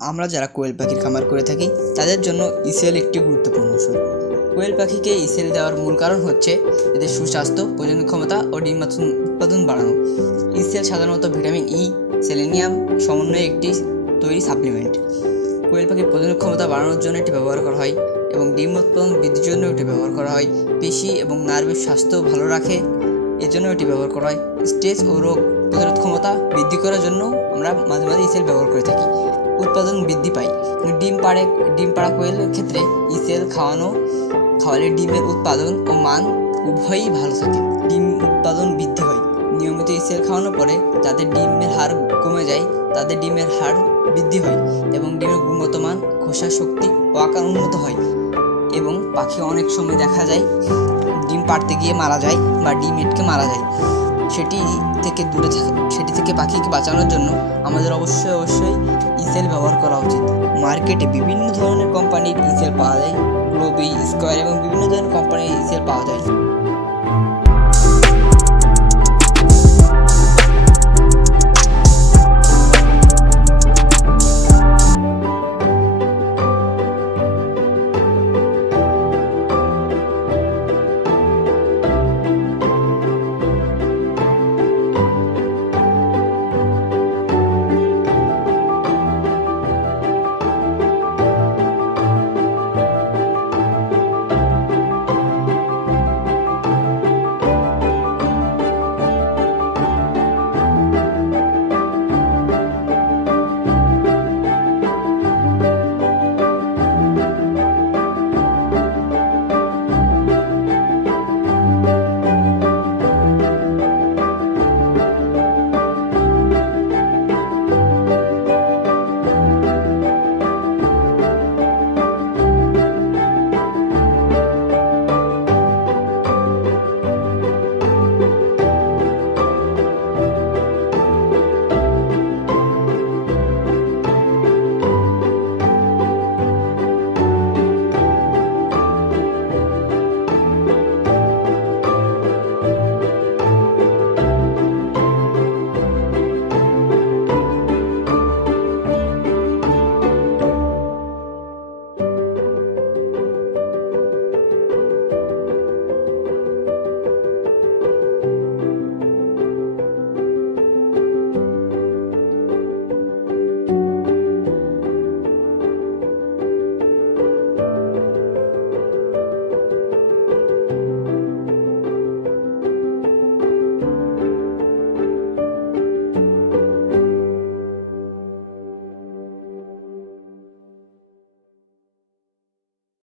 আমরা যারা কোয়েল পাখির খামার করে থাকি তাদের জন্য ইসেল একটি গুরুত্বপূর্ণ ওষুধ। কোয়েল পাখিকে ইসেল দেওয়ার মূল কারণ হচ্ছে এদের সুস্বাস্থ্য, প্রজনন ক্ষমতা ও ডিম উৎপাদন বাড়ানো। ইসেল সাধারণত ভিটামিন ই, সেলেনিয়াম সমন্বয়ে একটি তৈরি সাপ্লিমেন্ট। কোয়েল পাখির প্রজনন ক্ষমতা বাড়ানোর জন্য এটি ব্যবহার করা হয় এবং ডিম উৎপাদন বৃদ্ধির জন্য এটি ব্যবহার করা হয়। পেশি এবং নার্ভের স্বাস্থ্য ভালো রাখে, এজন্য এটি ব্যবহার করা হয়। স্ট্রেস ও রোগ প্রতিরোধ ক্ষমতা বৃদ্ধি করার জন্য আমরা মাঝে মাঝে ইসেল ব্যবহার করে থাকি। উৎপাদন বৃদ্ধি পায়। ডিম পাড়া কোয়েলের ক্ষেত্রে ইসেল খাওয়ালে ডিমের উৎপাদন ও মান উভয়ই ভালো থাকে। ডিম উৎপাদন বৃদ্ধি হয়। নিয়মিত ইসেল খাওয়ানোর পরে যাদের ডিমের হার কমে যায় তাদের ডিমের হার বৃদ্ধি হয় এবং ডিমের গুণগত মান, খোসার শক্তি ও আকার উন্নত হয়। এবং পাখি অনেক সময় দেখা যায় ডিম পাড়তে গিয়ে মারা যায় বা ডিম এঁটকে মারা যায়। সেটি থেকে পাখিকে বাঁচানোর জন্য আমাদের অবশ্যই ইসেল ব্যবহার করা উচিত। মার্কেটে বিভিন্ন ধরনের কোম্পানির ইসেল পাওয়া যায়, গ্লোবি, স্কয়ার এবং বিভিন্ন ধরনের কোম্পানির ইসেল পাওয়া যায়।